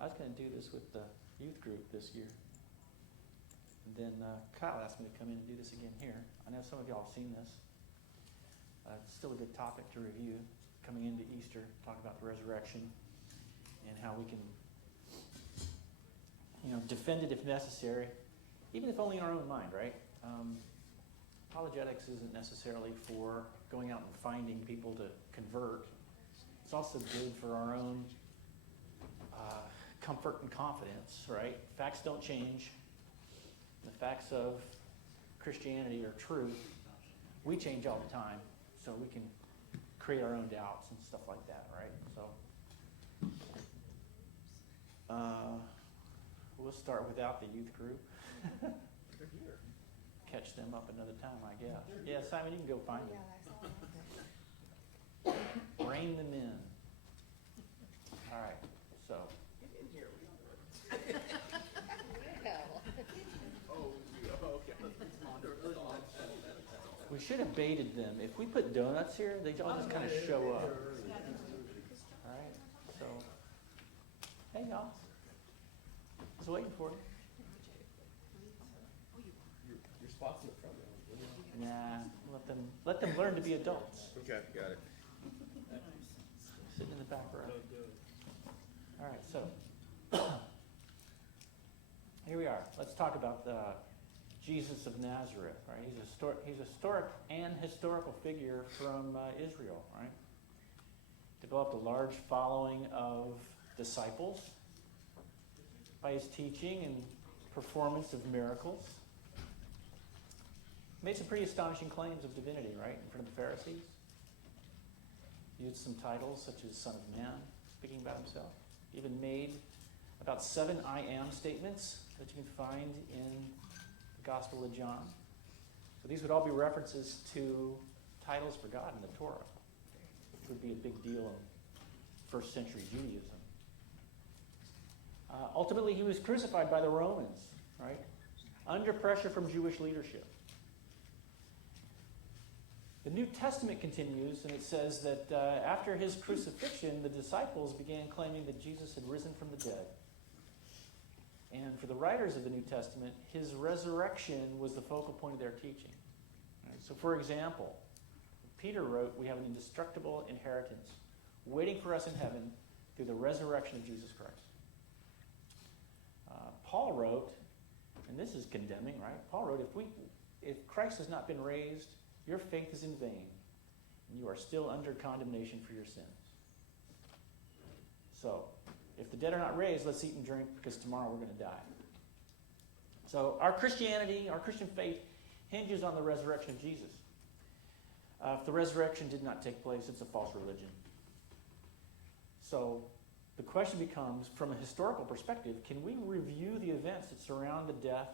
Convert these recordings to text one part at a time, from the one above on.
I was going to do this with the youth group this year. And then Kyle asked me to come in and do this again here. I know some of y'all have seen this. It's still a good topic to review coming into Easter, talk about the resurrection and how we can, defend it if necessary, even if only in our own mind, right? Apologetics isn't necessarily for going out and finding people to convert. It's also good for our own comfort and confidence, right? Facts don't change. The facts of Christianity are truth. We change all the time, so we can create our own doubts and stuff like that, right? So we'll start without the youth group. Catch them up another time, I guess. Yeah, Simon, you can go find them. Rein them in. All right, so. We should have baited them. If we put donuts here, they all just kind of show up. All right, so. Hey, y'all. I was waiting for you. Your spot's in the front row. Nah, let them learn to be adults. Okay, got it. Sitting in the back row. All right, so here we are. Let's talk about Jesus of Nazareth. Right, he's a historic and historical figure from Israel. Right, developed a large following of disciples by his teaching and performance of miracles. Made some pretty astonishing claims of divinity, right, in front of the Pharisees. Used some titles such as Son of Man, speaking about himself. Even made about 7 I am statements that you can find in the Gospel of John. So these would all be references to titles for God in the Torah. It would be a big deal in first century Judaism. Ultimately, he was crucified by the Romans, right, under pressure from Jewish leadership. The New Testament continues, and it says that after his crucifixion, the disciples began claiming that Jesus had risen from the dead. And for the writers of the New Testament, his resurrection was the focal point of their teaching. Right? So, for example, Peter wrote, "We have an indestructible inheritance waiting for us in heaven through the resurrection of Jesus Christ." Paul wrote, and this is condemning, right? Paul wrote, if Christ has not been raised, your faith is in vain, and you are still under condemnation for your sins. So, if the dead are not raised, let's eat and drink, because tomorrow we're going to die. So, our Christianity, our Christian faith, hinges on the resurrection of Jesus. If the resurrection did not take place, it's a false religion. So, the question becomes, from a historical perspective, can we review the events that surround the death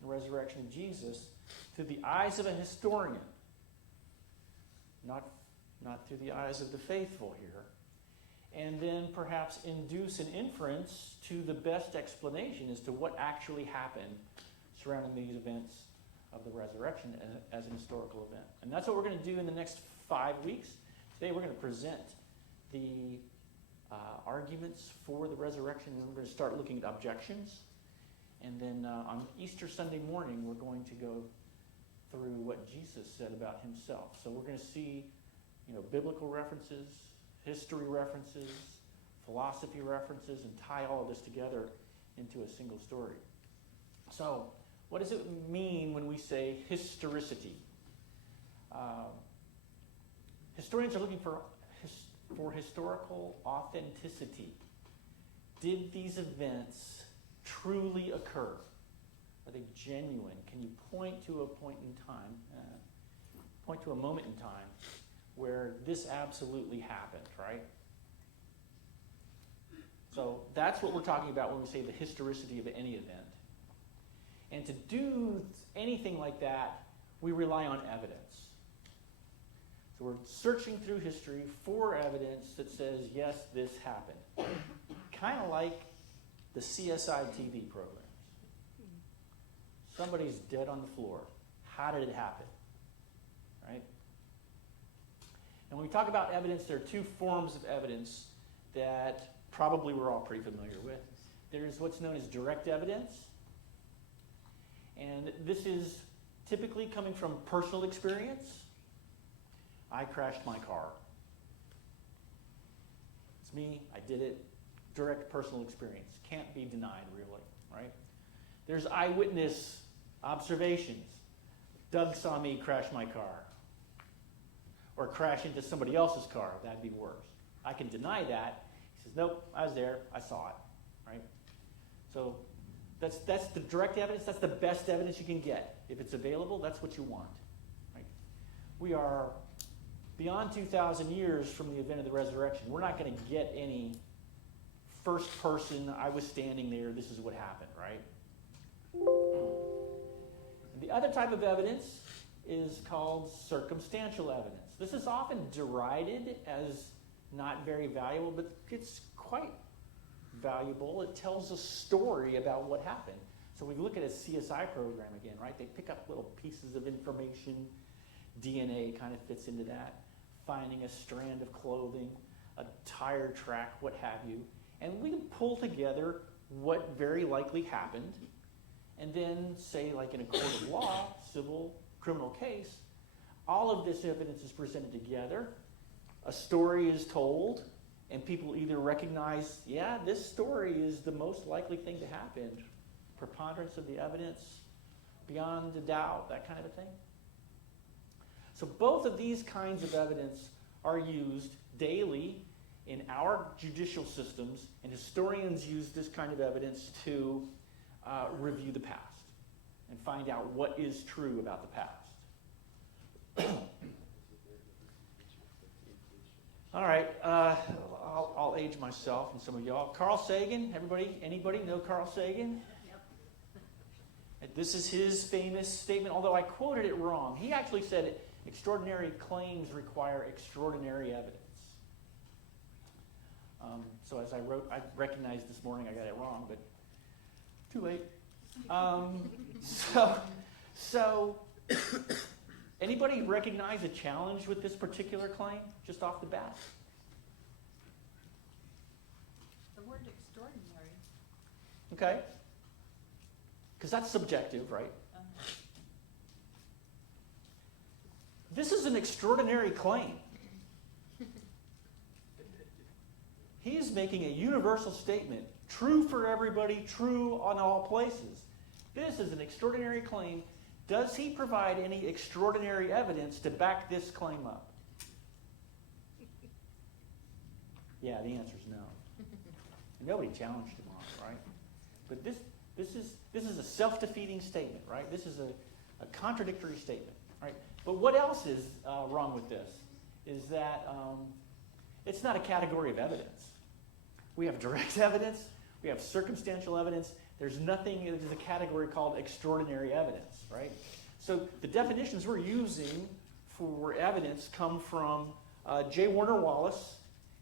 and resurrection of Jesus through the eyes of a historian? Not through the eyes of the faithful here. And then perhaps induce an inference to the best explanation as to what actually happened surrounding these events of the resurrection as an historical event. And that's what we're going to do in the next 5 weeks. Today we're going to present the arguments for the resurrection, and we're going to start looking at objections. And then on Easter Sunday morning, we're going to go through what Jesus said about himself. So we're going to see, biblical references, history references, philosophy references, and tie all of this together into a single story. So, what does it mean when we say historicity? Historians are looking for historical authenticity. Did these events truly occur? Are they genuine? Can you point to a point in time, point to a moment in time where this absolutely happened, right? So that's what we're talking about when we say the historicity of any event. And to do anything like that, we rely on evidence. So we're searching through history for evidence that says, yes, this happened. Kind of like the CSI TV programs. Somebody's dead on the floor. How did it happen? Right? And when we talk about evidence, there are 2 forms of evidence that probably we're all pretty familiar with. There's what's known as direct evidence. And this is typically coming from personal experience. I crashed my car. It's me, I did it. Direct personal experience. Can't be denied, really, right? There's eyewitness observations. Doug saw me crash my car. Or crash into somebody else's car. That'd be worse. I can deny that. He says, nope, I was there, I saw it, right? So that's the direct evidence. That's the best evidence you can get. If it's available, that's what you want, right? We are beyond 2,000 years from the event of the resurrection. We're not going to get any first person, I was standing there, this is what happened, right? The other type of evidence is called circumstantial evidence. This is often derided as not very valuable, but it's quite valuable. It tells a story about what happened. So we look at a CSI program again, right? They pick up little pieces of information. DNA kind of fits into that. Finding a strand of clothing, a tire track, what have you. And we can pull together what very likely happened and then say, like in a court of law, civil, criminal case, all of this evidence is presented together. A story is told, and people either recognize, yeah, this story is the most likely thing to happen. Preponderance of the evidence, beyond a doubt, that kind of a thing. So both of these kinds of evidence are used daily in our judicial systems, and historians use this kind of evidence to review the past and find out what is true about the past. All right, I'll age myself and some of y'all. Carl Sagan, anybody know Carl Sagan? Yep. This is his famous statement, although I quoted it wrong. He actually said extraordinary claims require extraordinary evidence. So as I wrote, I recognized this morning I got it wrong, but too late. So anybody recognize a challenge with this particular claim, just off the bat? The word extraordinary. Okay. Because that's subjective, right? This is an extraordinary claim. He's making a universal statement, true for everybody, true on all places. This is an extraordinary claim. Does he provide any extraordinary evidence to back this claim up? Yeah, the answer is no. Nobody challenged him on it, right? But this is a self-defeating statement, right? This is a contradictory statement, right? But what else is wrong with this is that it's not a category of evidence. We have direct evidence. We have circumstantial evidence. There's a category called extraordinary evidence, right? So the definitions we're using for evidence come from J. Warner Wallace.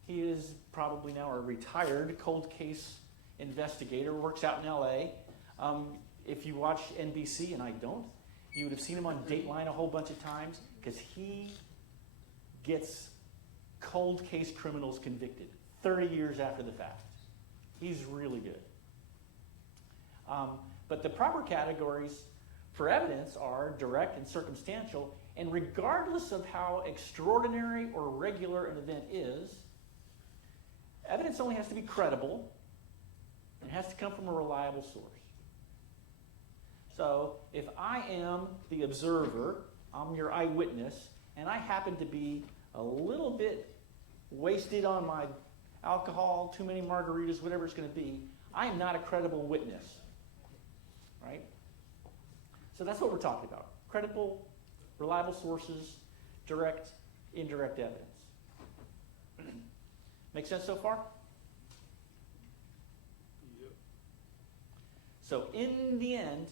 He is probably now a retired cold case investigator, works out in L.A. If you watch NBC, and I don't, you would have seen him on Dateline a whole bunch of times, because he gets cold case criminals convicted 30 years after the fact. He's really good. But the proper categories for evidence are direct and circumstantial, and regardless of how extraordinary or regular an event is, evidence only has to be credible, and it has to come from a reliable source. So if I am the observer, I'm your eyewitness, and I happen to be a little bit wasted on my alcohol, too many margaritas, whatever it's going to be, I am not a credible witness. Right? So that's what we're talking about. Credible, reliable sources, direct, indirect evidence. Make sense so far? Yep. So in the end,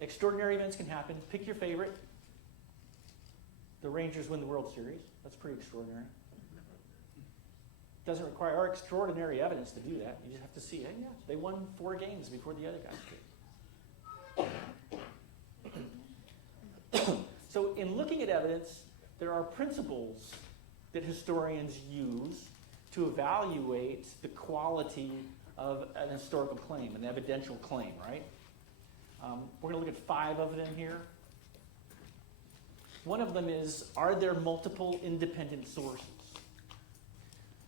extraordinary events can happen. Pick your favorite. The Rangers win the World Series. That's pretty extraordinary. Doesn't require extraordinary evidence to do that. You just have to see, hey, yeah, they won 4 games before the other guys did. So in looking at evidence, there are principles that historians use to evaluate the quality of an historical claim, an evidential claim, right? We're going to look at 5 of them here. One of them is, are there multiple independent sources?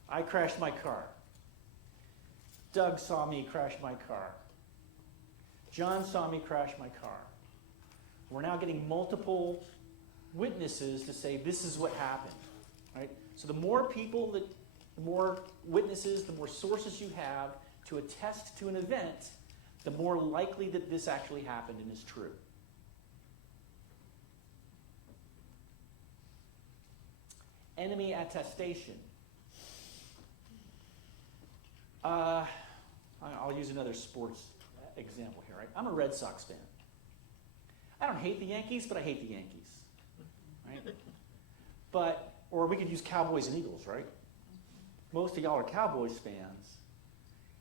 I crashed my car. Doug saw me crash my car. John saw me crash my car. We're now getting multiple witnesses to say this is what happened, right? So the more people, the more witnesses, the more sources you have to attest to an event, the more likely that this actually happened and is true. Enemy attestation. I'll use another sports example here, right? I'm a Red Sox fan. I don't hate the Yankees, but I hate the Yankees, right? Or we could use Cowboys and Eagles, right? Most of y'all are Cowboys fans.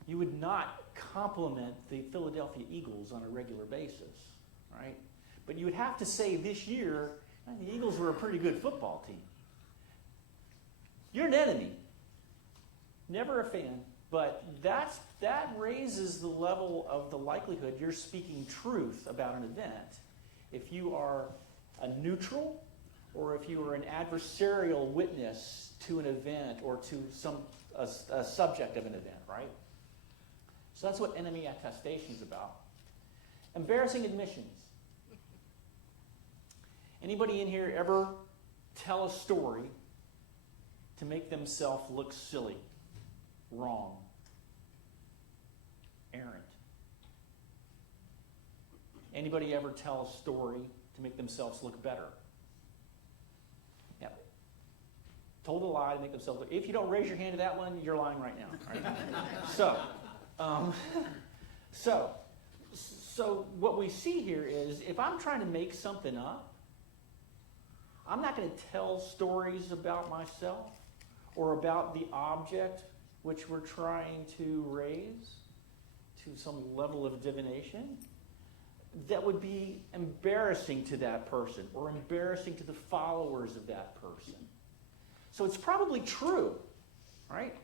You would not compliment the Philadelphia Eagles on a regular basis, right? But you would have to say this year, the Eagles were a pretty good football team. You're an enemy. Never a fan. But that raises the level of the likelihood you're speaking truth about an event. If you are a neutral, or if you are an adversarial witness to an event or to a subject of an event, right? So that's what enemy attestation is about. Embarrassing admissions. Anybody in here ever tell a story to make themselves look silly, wrong, errant? Anybody ever tell a story to make themselves look better? Yep. Told a lie to make themselves look. If you don't raise your hand to that one, you're lying right now. Right? So what we see here is, if I'm trying to make something up, I'm not going to tell stories about myself or about the object which we're trying to raise to some level of divination. That would be embarrassing to that person or embarrassing to the followers of that person. So it's probably true, right?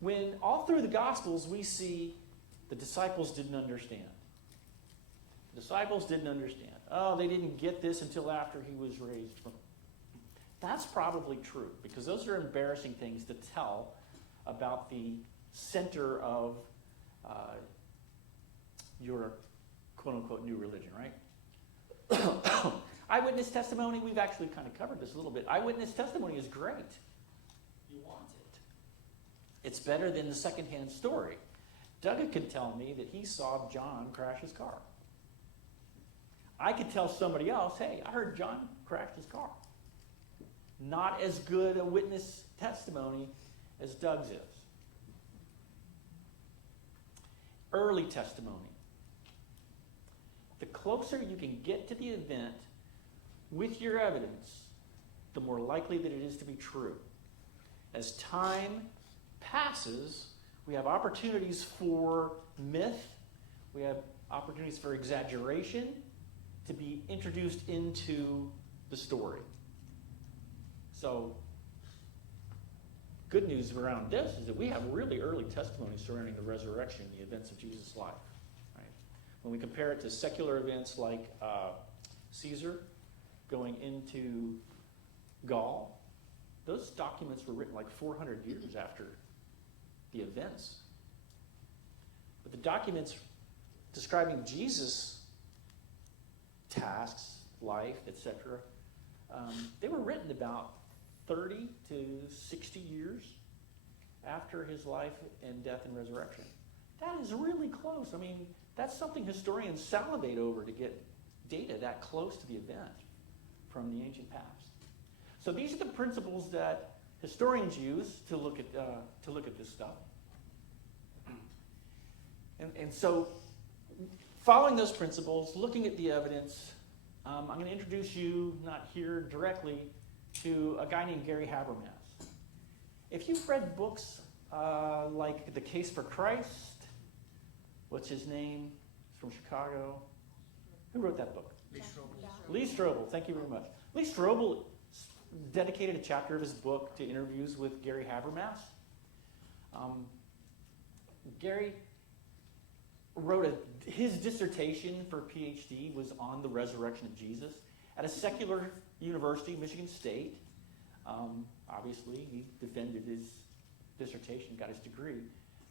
When all through the Gospels we see the disciples didn't understand. The disciples didn't understand. Oh, they didn't get this until after he was raised from. That's probably true, because those are embarrassing things to tell about the center of your quote-unquote new religion, right? Eyewitness testimony, we've actually kind of covered this a little bit. Eyewitness testimony is great. You want it. It's better than the secondhand story. Doug could tell me that he saw John crash his car. I could tell somebody else, hey, I heard John crash his car. Not as good a witness testimony as Doug's is. Early testimony. The closer you can get to the event with your evidence, the more likely that it is to be true. As time passes, we have opportunities for myth, we have opportunities for exaggeration to be introduced into the story. So, good news around this is that we have really early testimony surrounding the resurrection and the events of Jesus' life. Right? When we compare it to secular events like Caesar going into Gaul, those documents were written like 400 years after the events. But the documents describing Jesus' tasks, life, etc., they were written about 30 to 60 years after his life and death and resurrection. That is really close. I mean, that's something historians salivate over, to get data that close to the event from the ancient past. So these are the principles that historians use to look at this stuff. And so, following those principles, looking at the evidence, I'm going to introduce you, not here directly, to a guy named Gary Habermas. If you've read books like The Case for Christ, what's his name? He's from Chicago. Who wrote that book? Lee Strobel. Thank you very much. Lee Strobel dedicated a chapter of his book to interviews with Gary Habermas. Gary his dissertation for PhD was on the resurrection of Jesus at a secular university, Michigan State. Obviously, he defended his dissertation, got his degree.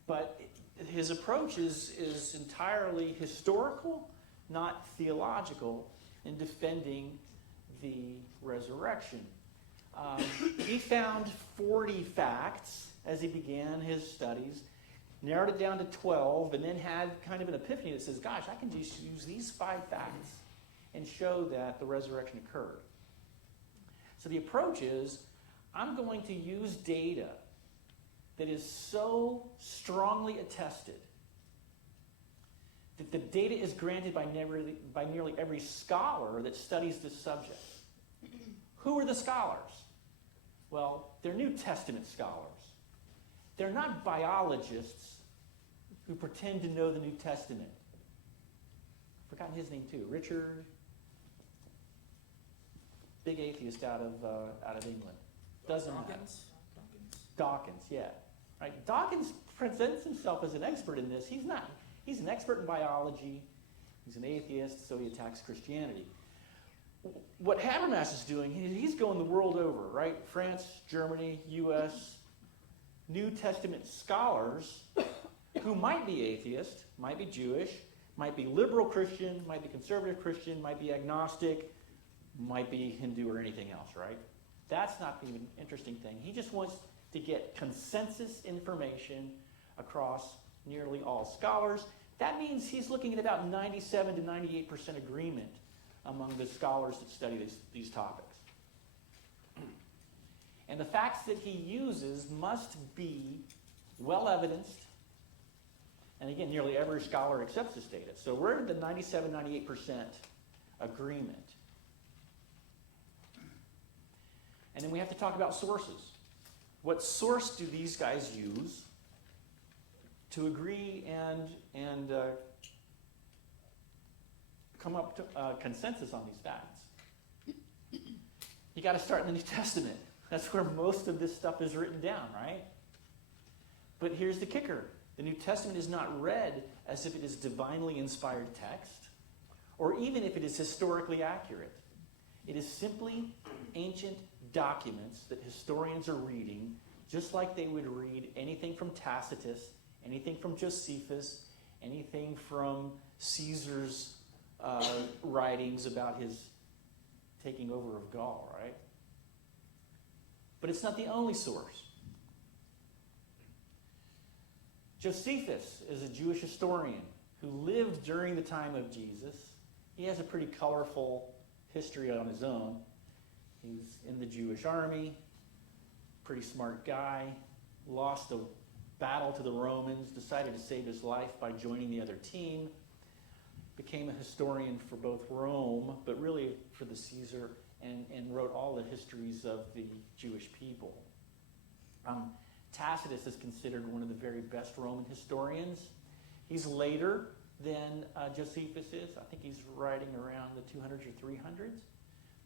But his approach is entirely historical, not theological, in defending the resurrection. He found 40 facts as he began his studies, narrowed it down to 12, and then had kind of an epiphany that says, gosh, I can just use these 5 facts and show that the resurrection occurred. So the approach is, I'm going to use data that is so strongly attested that the data is granted by nearly every scholar that studies this subject. Who are the scholars? Well, they're New Testament scholars. They're not biologists who pretend to know the New Testament. I've forgotten his name too. Richard, big atheist out of England. Doesn't matter. Dawkins, yeah. Right? Dawkins presents himself as an expert in this. He's not. He's an expert in biology. He's an atheist, so he attacks Christianity. What Habermas is doing, he's going the world over, right? France, Germany, U.S., New Testament scholars who might be atheist, might be Jewish, might be liberal Christian, might be conservative Christian, might be agnostic, might be Hindu or anything else, right? That's not the interesting thing. He just wants to get consensus information across nearly all scholars. That means he's looking at about 97 to 98% agreement among the scholars that study these topics. And the facts that he uses must be well evidenced. And again, nearly every scholar accepts this data. So we're at the 97, 98% agreement. And then we have to talk about sources. What source do these guys use to agree and come up to consensus on these facts? You got to start in the New Testament. That's where most of this stuff is written down, right? But here's the kicker. The New Testament is not read as if it is divinely inspired text, or even if it is historically accurate. It is simply ancient documents that historians are reading, just like they would read anything from Tacitus, anything from Josephus, anything from Caesar's writings about his taking over of Gaul, right? But it's not the only source. Josephus is a Jewish historian who lived during the time of Jesus. He has a pretty colorful history on his own. He's in the Jewish army, pretty smart guy, lost a battle to the Romans, decided to save his life by joining the other team, became a historian for both Rome, but really for the Caesar, and wrote all the histories of the Jewish people. Tacitus is considered one of the very best Roman historians. He's later than Josephus is. I think he's writing around the 200s or 300s.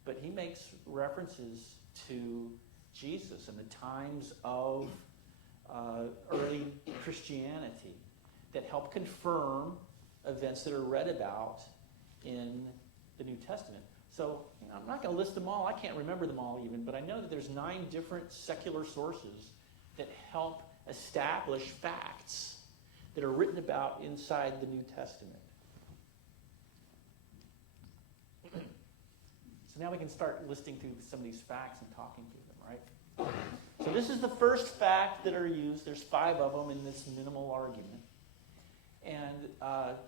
But he makes references to Jesus and the times of early Christianity that help confirm events that are read about in the New Testament. So I'm not going to list them all. I can't remember them all even, but I know that there's 9 different secular sources that help establish facts that are written about inside the New Testament. So now we can start listing through some of these facts and talking through them, right? So this is the first fact that are used. There's 5 of them in this minimal argument. And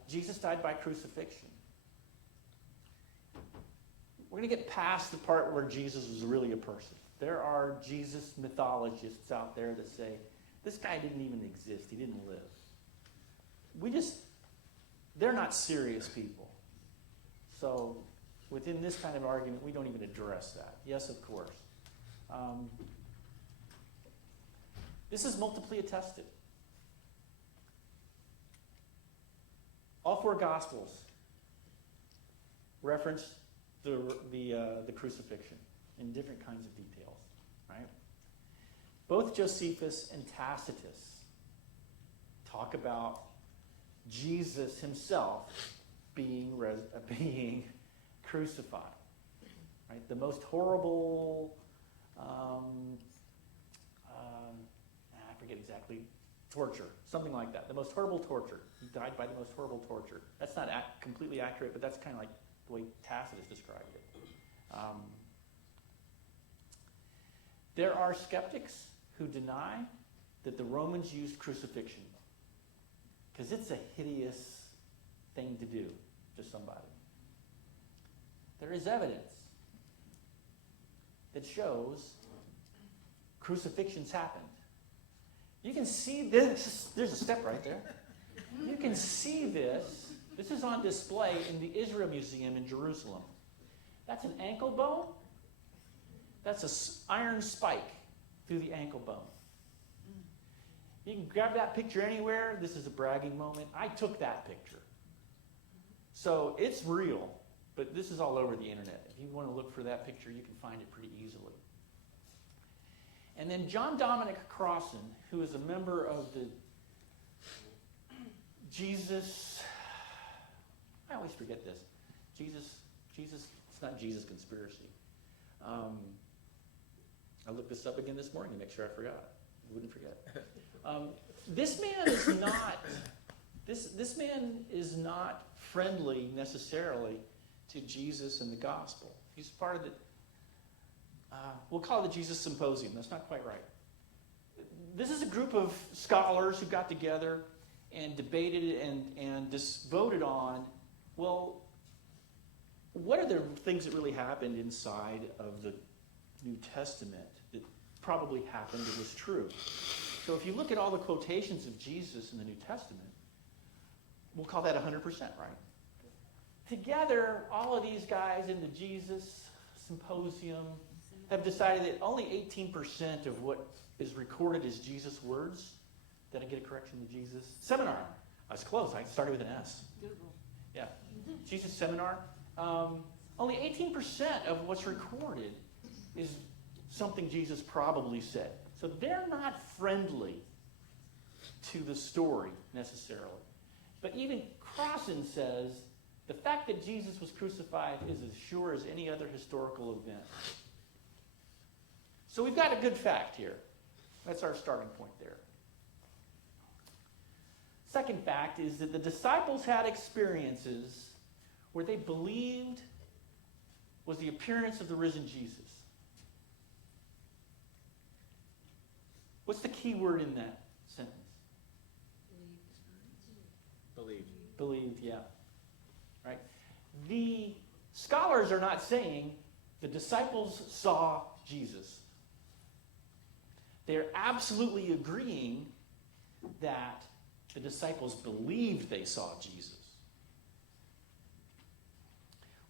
Jesus died by crucifixion. We're going to get past the part where Jesus was really a person. There are Jesus mythologists out there that say, this guy didn't even exist. He didn't live. They're not serious people. So within this kind of argument, we don't even address that. Yes, of course. This is multiply attested. All 4 Gospels reference the crucifixion in different kinds of details, right? Both Josephus and Tacitus talk about Jesus himself being crucified. Right? The most horrible, I forget exactly, torture, something like that. The most horrible torture. He died by the most horrible torture. That's not completely accurate, but that's kind of like the way Tacitus described it. There are skeptics who deny that the Romans used crucifixion because it's a hideous thing to do to somebody. There is evidence that shows crucifixions happened. You can see this. There's a step right there. You can see this. This is on display in the Israel Museum in Jerusalem. That's an ankle bone. That's an iron spike through the ankle bone. You can grab that picture anywhere. This is a bragging moment. I took that picture. So it's real, but this is all over the internet. If you want to look for that picture, you can find it pretty easily. And then John Dominic Crossan, who is a member of the Jesus, I always forget this. Jesus, it's not Jesus Conspiracy. I looked this up again this morning to make sure I forgot. I wouldn't forget. This man is not. This man is not friendly necessarily to Jesus and the gospel. He's part of the. We'll call it the Jesus Symposium. That's not quite right. This is a group of scholars who got together and debated and just voted on, well, what are the things that really happened inside of the New Testament that probably happened and was true? So if you look at all the quotations of Jesus in the New Testament, we'll call that 100%, right? Together, all of these guys in the Jesus Symposium have decided that only 18% of what is recorded as Jesus' words. Did I get a correction to Jesus? Seminar. I was close. I started with an S. Google. Yeah. Jesus Seminar. Only 18% of what's recorded is something Jesus probably said. So they're not friendly to the story necessarily. But even Crossan says the fact that Jesus was crucified is as sure as any other historical event. So we've got a good fact here. That's our starting point there. Second fact is that the disciples had experiences where they believed was the appearance of the risen Jesus. What's the key word in that sentence? Believed. Believed, yeah. Right? The scholars are not saying the disciples saw Jesus. They're absolutely agreeing that the disciples believed they saw Jesus.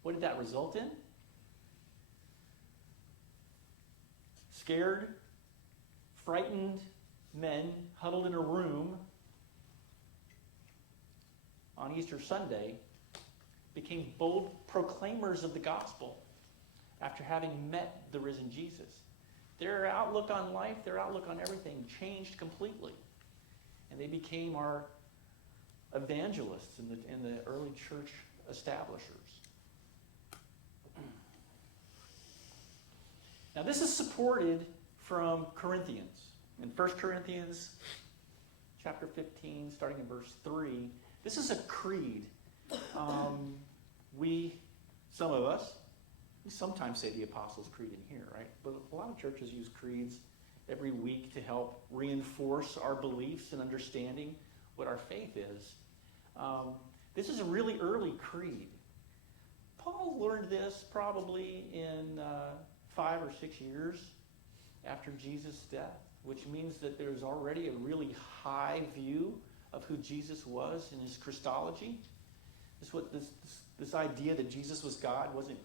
What did that result in? Scared, frightened men huddled in a room on Easter Sunday became bold proclaimers of the gospel after having met the risen Jesus. Their outlook on life, their outlook on everything changed completely. And they became our evangelists in the early church establishers. Now this is supported from Corinthians. In 1 Corinthians chapter 15, starting in verse 3, this is a creed. Some of us, we sometimes say the Apostles' Creed in here, right? But a lot of churches use creeds every week to help reinforce our beliefs and understanding what our faith is. This is a really early creed. Paul learned this probably in 5 or 6 years after Jesus' death, which means that there's already a really high view of who Jesus was in his Christology. This idea that Jesus was God wasn't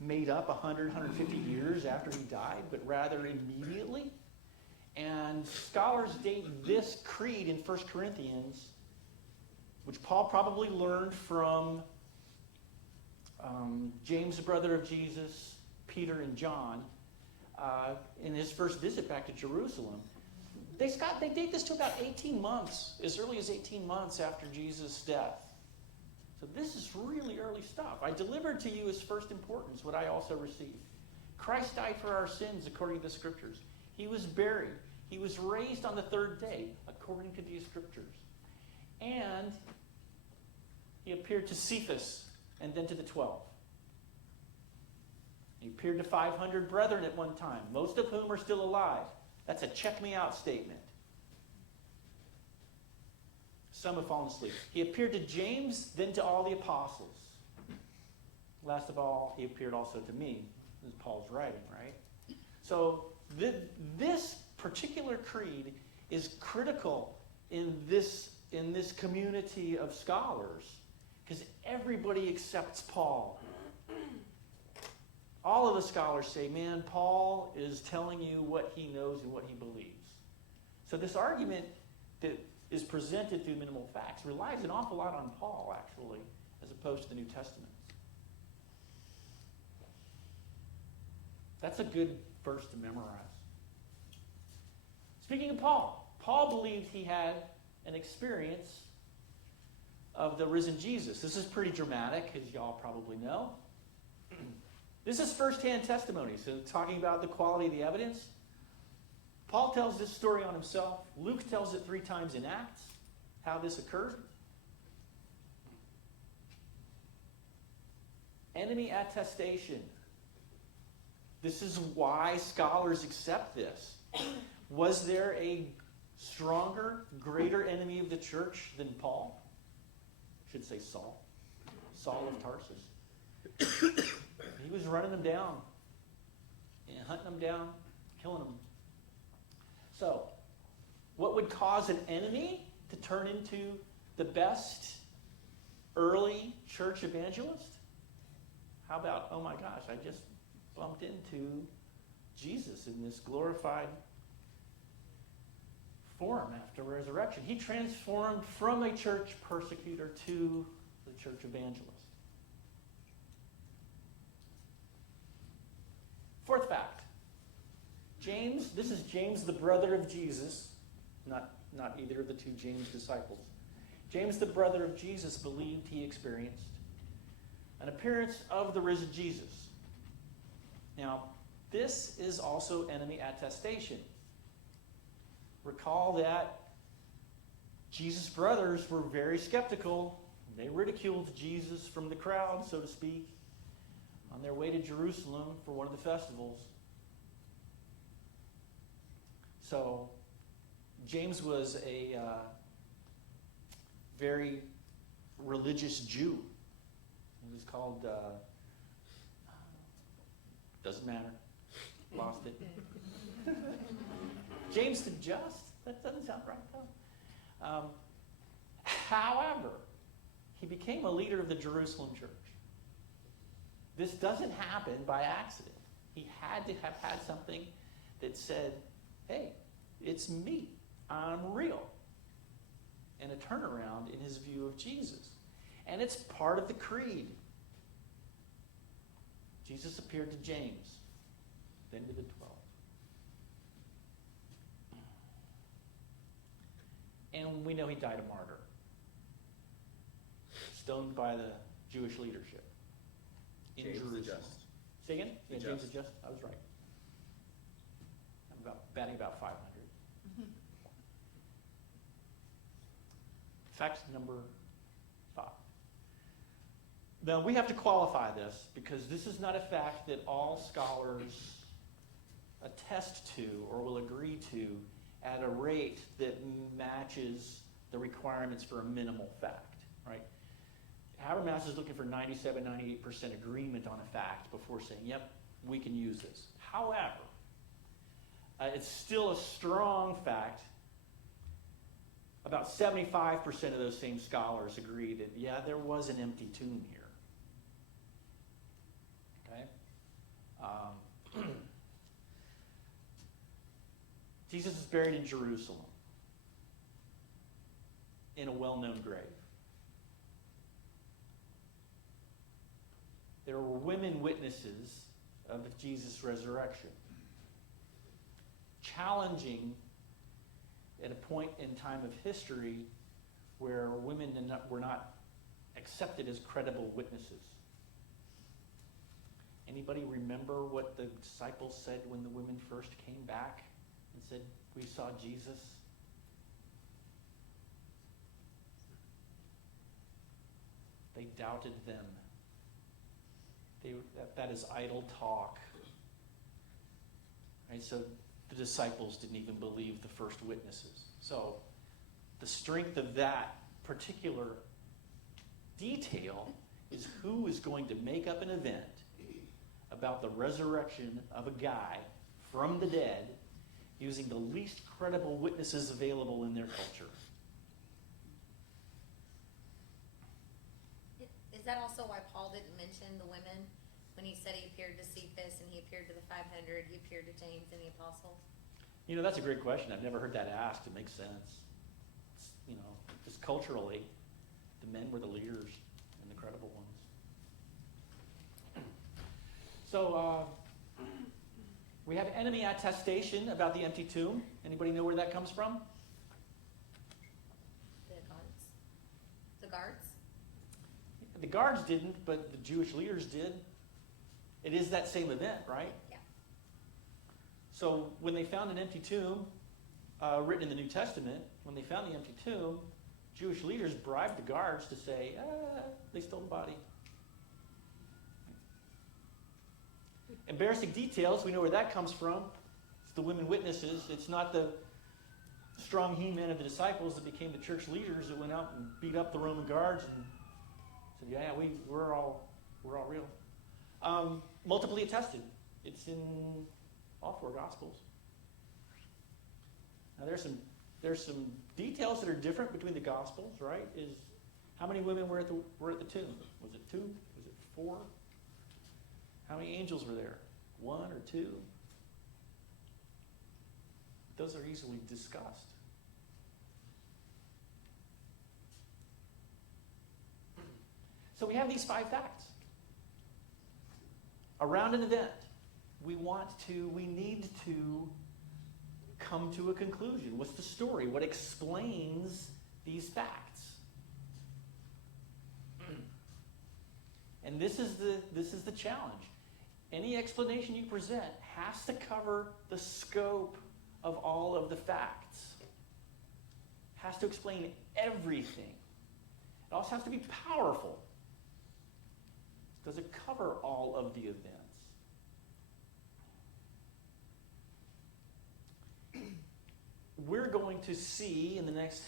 made up 100, 150 years after he died, but rather immediately. And scholars date this creed in 1 Corinthians, which Paul probably learned from James, the brother of Jesus, Peter, and John, in his first visit back to Jerusalem. They date this to about 18 months, as early as 18 months after Jesus' death. So this is really early stuff. I delivered to you as first importance what I also received. Christ died for our sins according to the Scriptures. He was buried. He was raised on the third day according to these Scriptures. And he appeared to Cephas and then to the 12. He appeared to 500 brethren at one time, most of whom are still alive. That's a check me out statement. Some have fallen asleep. He appeared to James, then to all the apostles. Last of all, he appeared also to me. This is Paul's writing, right? So this particular creed is critical in this community of scholars because everybody accepts Paul. All of the scholars say, man, Paul is telling you what he knows and what he believes. So this argument that is presented through minimal facts relies an awful lot on Paul, actually, as opposed to the New Testament. That's a good verse to memorize. Speaking of Paul, Paul believed he had an experience of the risen Jesus. This is pretty dramatic, as y'all probably know. This is first-hand testimony, so talking about the quality of the evidence. Paul tells this story on himself. Luke tells it 3 times in Acts, how this occurred. Enemy attestation. This is why scholars accept this. Was there a stronger, greater enemy of the church than Paul? I should say Saul. Saul of Tarsus. He was running them down, and hunting them down, killing them. So, what would cause an enemy to turn into the best early church evangelist? How about, oh my gosh, I just bumped into Jesus in this glorified form after resurrection. He transformed from a church persecutor to the church evangelist. Fourth fact. James, this is James, the brother of Jesus, not either of the 2 James disciples. James, the brother of Jesus, believed he experienced an appearance of the risen Jesus. Now, this is also enemy attestation. Recall that Jesus' brothers were very skeptical. They ridiculed Jesus from the crowd, so to speak, on their way to Jerusalem for one of the festivals. So, James was a very religious Jew. He was called, doesn't matter, lost it. James the Just? That doesn't sound right, though. However, he became a leader of the Jerusalem church. This doesn't happen by accident. He had to have had something that said, hey, it's me. I'm real. And a turnaround in his view of Jesus. And it's part of the creed. Jesus appeared to James, then to the 12. And we know he died a martyr. Stoned by the Jewish leadership. In James Jerusalem. the Just. Say again? The Yeah, James Just. the Just. I was right. I'm batting about 500. Fact number 5. Now, we have to qualify this because this is not a fact that all scholars attest to or will agree to at a rate that matches the requirements for a minimal fact, right? Habermas is looking for 97, 98% agreement on a fact before saying, yep, we can use this. However, it's still a strong fact. About 75% of those same scholars agree that, yeah, there was an empty tomb here. Okay? Jesus is buried in Jerusalem in a well-known grave. There were women witnesses of Jesus' resurrection, challenging at a point in time of history where women were not accepted as credible witnesses. Anybody remember what the disciples said when the women first came back and said, "We saw Jesus"? They doubted them. That is idle talk. Right? So the disciples didn't even believe the first witnesses. So the strength of that particular detail is who is going to make up an event about the resurrection of a guy from the dead using the least credible witnesses available in their culture. Is that also why Paul didn't mention the women when he said he appeared to Cephas and he appeared to the 500, he appeared to James and the apostles? You know, that's a great question. I've never heard that asked. It makes sense. Just culturally, the men were the leaders and the credible ones. So we have enemy attestation about the empty tomb. Anybody know where that comes from? The guards? The guards? The guards didn't, but the Jewish leaders did. It is that same event, right? Yeah. So when they found an empty tomb, written in the New Testament, when they found the empty tomb, Jewish leaders bribed the guards to say, they stole the body. Embarrassing details, we know where that comes from. It's the women witnesses. It's not the strong he-men of the disciples that became the church leaders that went out and beat up the Roman guards and said, we're all real. Multiply attested. It's in all four Gospels. Now there's some details that are different between the Gospels, right? Is how many women were at the tomb? Was it 2? Was it 4? How many angels were there? 1 or 2? Those are easily discussed. So we have these 5 facts. Around an event, we need to come to a conclusion. What's the story? What explains these facts? And this is the challenge. Any explanation you present has to cover the scope of all of the facts. Has to explain everything. It also has to be powerful. Does it cover all of the events? We're going to see in the next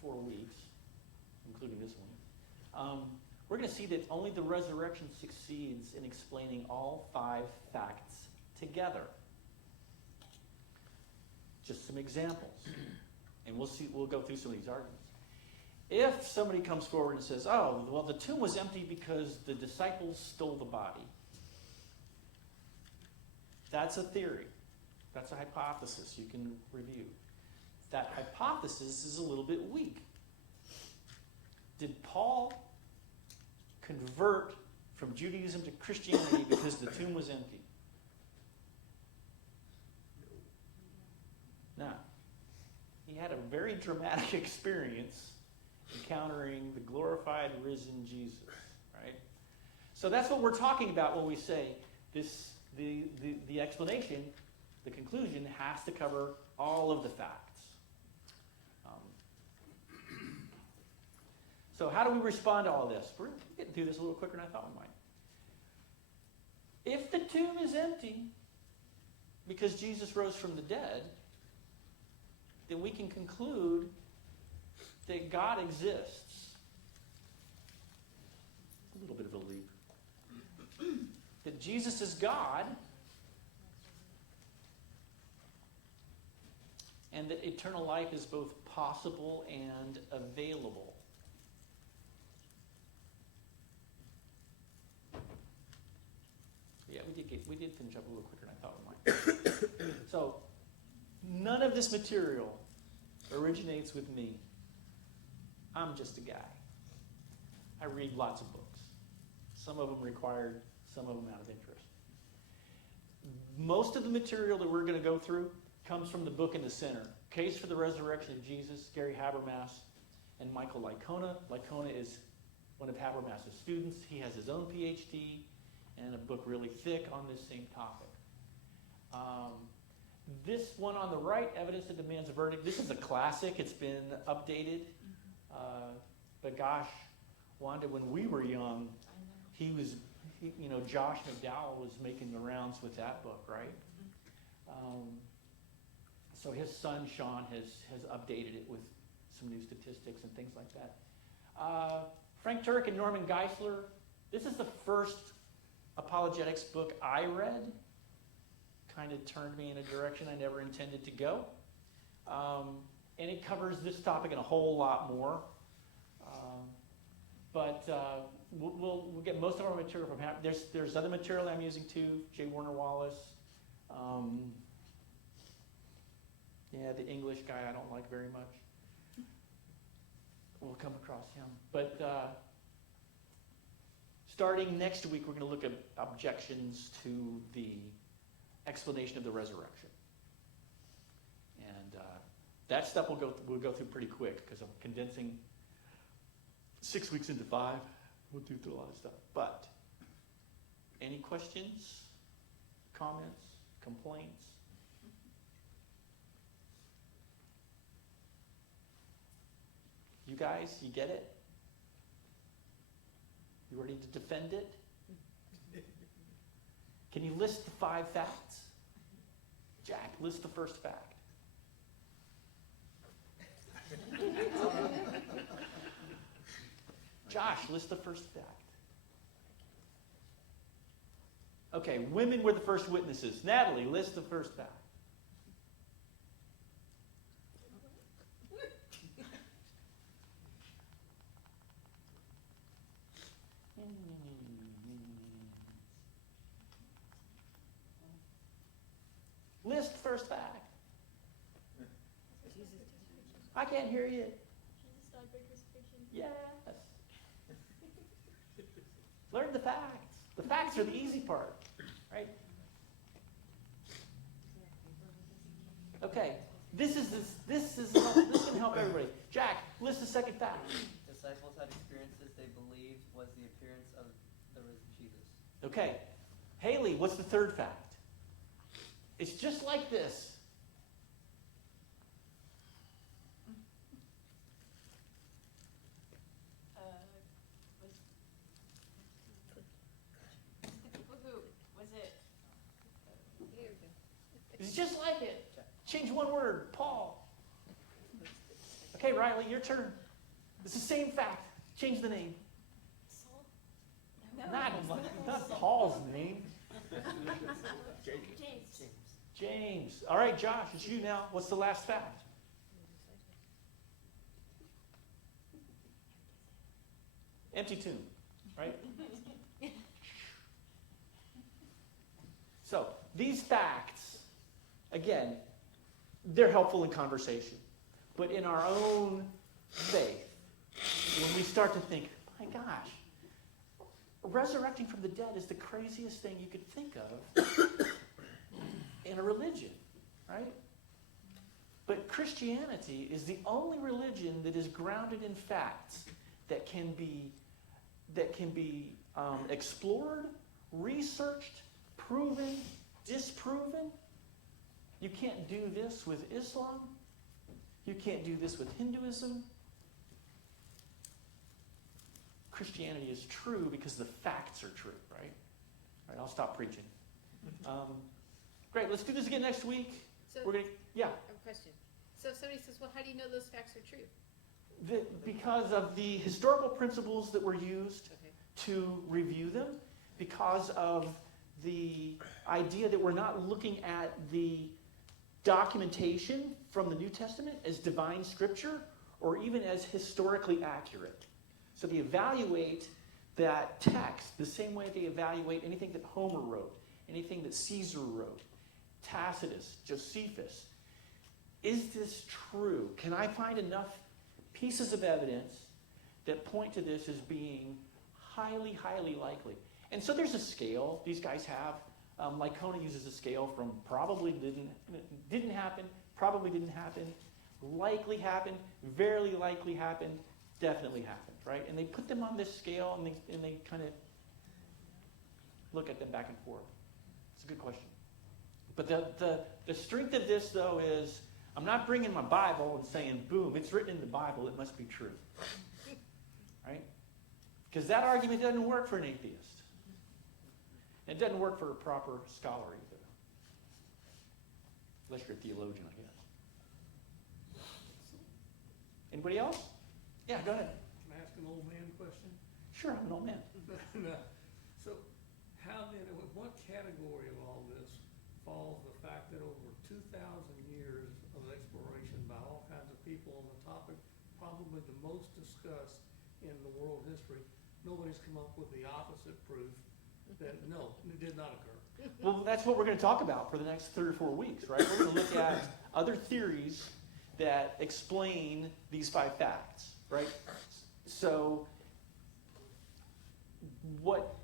4 weeks, including this one, we're going to see that only the resurrection succeeds in explaining all 5 facts together. Just some examples. And we'll go through some of these arguments. If somebody comes forward and says, the tomb was empty because the disciples stole the body. That's a theory. That's a hypothesis you can review. That hypothesis is a little bit weak. Did Paul convert from Judaism to Christianity because the tomb was empty? No. He had a very dramatic experience encountering the glorified, risen Jesus, right? So that's what we're talking about when we say the explanation, the conclusion, has to cover all of the facts. So how do we respond to all this? We're getting through this a little quicker than I thought we might. If the tomb is empty because Jesus rose from the dead, then we can conclude that God exists. A little bit of a leap. That Jesus is God, and that eternal life is both possible and available. Yeah, we did finish up a little quicker than I thought we might. So, none of this material originates with me. I'm just a guy. I read lots of books. Some of them required, some of them out of interest. Most of the material that we're going to go through comes from the book in the center, Case for the Resurrection of Jesus, Gary Habermas and Michael Licona. Licona is one of Habermas's students. He has his own PhD and a book really thick on this same topic. This one on the right, Evidence That Demands a Verdict, this is a classic. It's been updated. But gosh, Wanda, when we were young, Josh McDowell was making the rounds with that book, right? So his son, Sean, has updated it with some new statistics and things like that. Frank Turek and Norman Geisler, this is the first apologetics book I read. Kind of turned me in a direction I never intended to go. And it covers this topic and a whole lot more. But we'll get most of our material from him. There's other material I'm using too. J. Warner Wallace. The English guy I don't like very much. We'll come across him. But starting next week, we're going to look at objections to the explanation of the resurrection. And that stuff we'll go through pretty quick because I'm condensing 6 weeks into 5. We'll do through a lot of stuff. But any questions, comments, complaints? You guys, you get it? You ready to defend it? Can you list the 5 facts? Jack, list the first fact. Josh, list the first fact. Okay, women were the first witnesses. Natalie, list the first fact. List first fact. I can't hear you. Jesus died by crucifixion. Yes. Learn the facts. The facts are the easy part, right? Okay. This can help everybody. Jack, list the second fact. Disciples had experiences they believed was the appearance of the risen Jesus. Okay. Haley, what's the third fact? It's just like this. It's just like it. Change one word. Paul. Okay, Riley, your turn. It's the same fact. Change the name. Saul? Not Paul's name. James. James. All right, Josh, it's you now. What's the last fact? Empty tomb, right? So, these facts, again, they're helpful in conversation. But in our own faith, when we start to think, my gosh, resurrecting from the dead is the craziest thing you could think of in a religion, right? But Christianity is the only religion that is grounded in facts that can be explored, researched, proven, disproven. You can't do this with Islam. You can't do this with Hinduism. Christianity is true because the facts are true, right? All right, I'll stop preaching. Great, let's do this again next week. So, We're gonna, yeah. I have a question. So if somebody says, well, how do you know those facts are true? Because of the historical principles that were used Okay. to review them, because of the idea that we're not looking at the documentation from the New Testament as divine scripture or even as historically accurate. So they evaluate that text the same way they evaluate anything that Homer wrote, anything that Caesar wrote, Tacitus, Josephus. Is this true? Can I find enough pieces of evidence that point to this as being highly, highly likely? And so there's a scale these guys have. Lycona uses a scale from probably didn't happen probably didn't happen, likely happened, very likely happened, definitely happened, right? And they put them on this scale, and they kind of look at them back and forth. It's a good question. But the strength of this, though, is I'm not bringing my Bible and saying, boom, it's written in the Bible, it must be true. Right? Because that argument doesn't work for an atheist. It doesn't work for a proper scholar either. Unless you're a theologian, I guess. Anybody else? Yeah, go ahead. Can I ask an old man question? Sure, I'm an old man. No. So, how then, what category of all this falls the fact that over 2,000 years of exploration by all kinds of people on the topic, probably the most discussed in the world history, nobody's come up with the opposite proof that no, it did not occur? Well, that's what we're going to talk about for the next 3 or 4 weeks, right? We're going to look at other theories that explain these 5 facts, right? So, what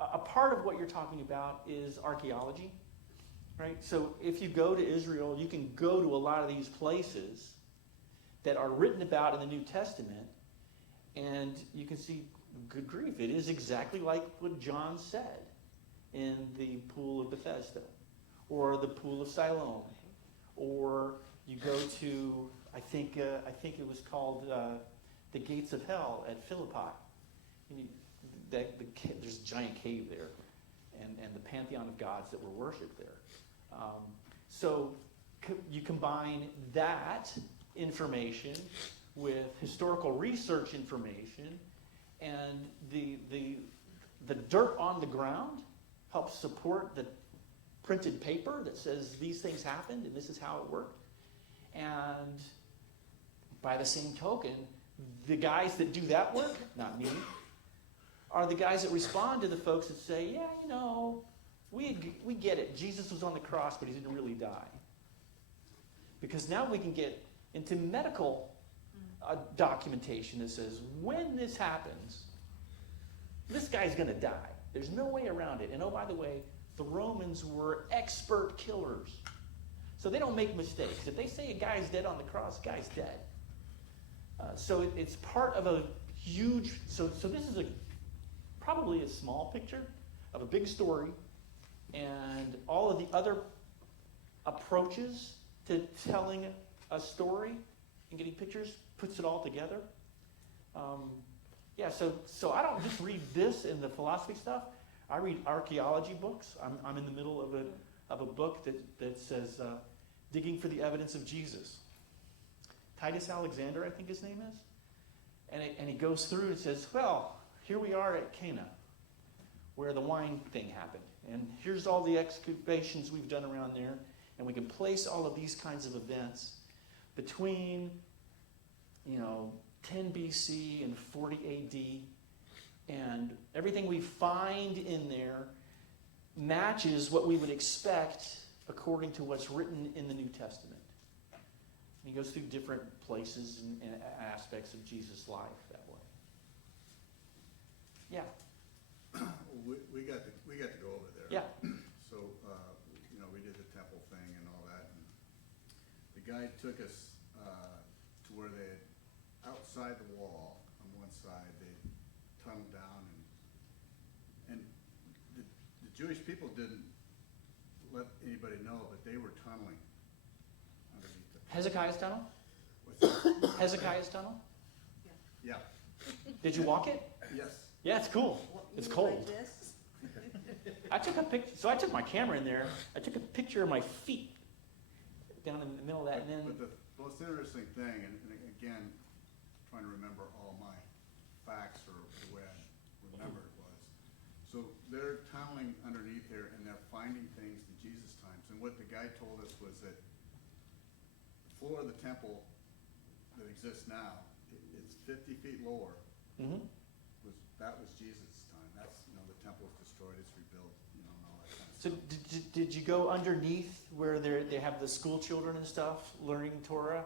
a part of what you're talking about is archaeology, right? So, if you go to Israel, you can go to a lot of these places that are written about in the New Testament, and you can see, good grief, it is exactly like what John said in the pool of Bethesda, or the pool of Siloam, or you go to, I think it was called the gates of hell at Philippi. There's a giant cave there, and the pantheon of gods that were worshipped there. So you combine that information with historical research information, and the dirt on the ground helps support the printed paper that says these things happened and this is how it worked. And by the same token, the guys that do that work, not me, are the guys that respond to the folks that say, yeah, you know, we get it. Jesus was on the cross, but he didn't really die. Because now we can get into medical documentation that says, when this happens, this guy's going to die. There's no way around it. And oh, by the way, the Romans were expert killers. So they don't make mistakes. If they say a guy's dead on the cross, guy's dead. So it's part of a huge... So this is probably a small picture of a big story, and all of the other approaches to telling a story and getting pictures puts it all together. So I don't just read this and the philosophy stuff. I read archaeology books. I'm in the middle of a book that says Digging for the Evidence of Jesus. Titus Alexander, I think his name is. And he goes through and says, well, here we are at Cana, where the wine thing happened. And here's all the excavations we've done around there. And we can place all of these kinds of events between, 10 BC and 40 AD. And everything we find in there matches what we would expect according to what's written in the New Testament. And he goes through different places and aspects of Jesus' life that way. Yeah. We got to go over there. Yeah. So we did the temple thing and all that. And the guide took us to where they had, outside the wall on one side, they tunneled down, and the Jewish people didn't let anybody know, but they were tunneling underneath the Hezekiah's tunnel? What's that? Hezekiah's tunnel? Yeah. Did you walk it? Yes. Yeah, it's cool. It's cold. I took a picture. So I took my camera in there. I took a picture of my feet down in the middle of that, and then. But the most interesting thing, and again, trying to remember all my facts or the way I remember it was, so they're tunneling underneath there and they're finding things in Jesus' times. And what the guy told us was that the floor of the temple that exists now, it's 50 feet lower. Mm-hmm. That was Jesus' time. That's, the temple was destroyed, it's rebuilt, and all that kind of So stuff. did you go underneath where they have the school children and stuff learning Torah?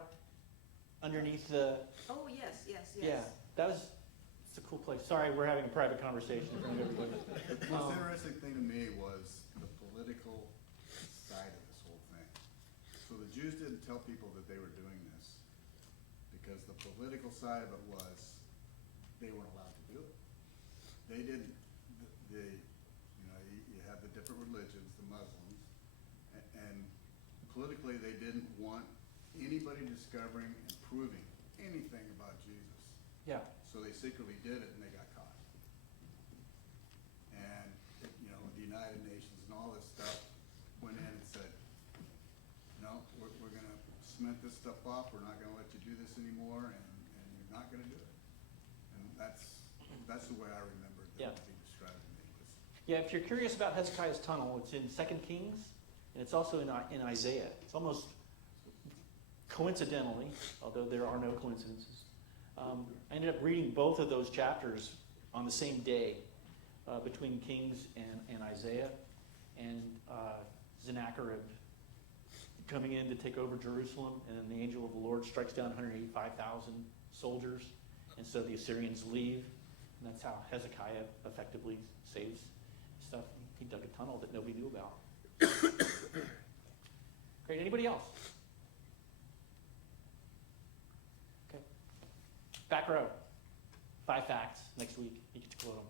Underneath the... Oh, yes. Yeah, it's a cool place. Sorry, we're having a private conversation in front of everybody. The most interesting thing to me was the political side of this whole thing. So the Jews didn't tell people that they were doing this because the political side of it was they weren't allowed to do it. They didn't, you have the different religions, the Muslims, and politically they didn't want anybody discovering and proving anything about Jesus. Yeah. So they secretly did it and they got caught. And, the United Nations and all this stuff went in and said, no, we're gonna cement this stuff off, we're not gonna let you do this anymore, and you're not gonna do it. And that's the way I remember it Yeah. being described to me. Yeah, if you're curious about Hezekiah's tunnel, it's in 2 Kings, and it's also in Isaiah. It's almost coincidentally, although there are no coincidences. I ended up reading both of those chapters on the same day, between Kings and Isaiah, and Sennacherib coming in to take over Jerusalem, and then the angel of the Lord strikes down 185,000 soldiers, and so the Assyrians leave, and that's how Hezekiah effectively saves stuff. He dug a tunnel that nobody knew about. Great. Anybody else? Okay. Back row. 5 facts next week. You get to quote them.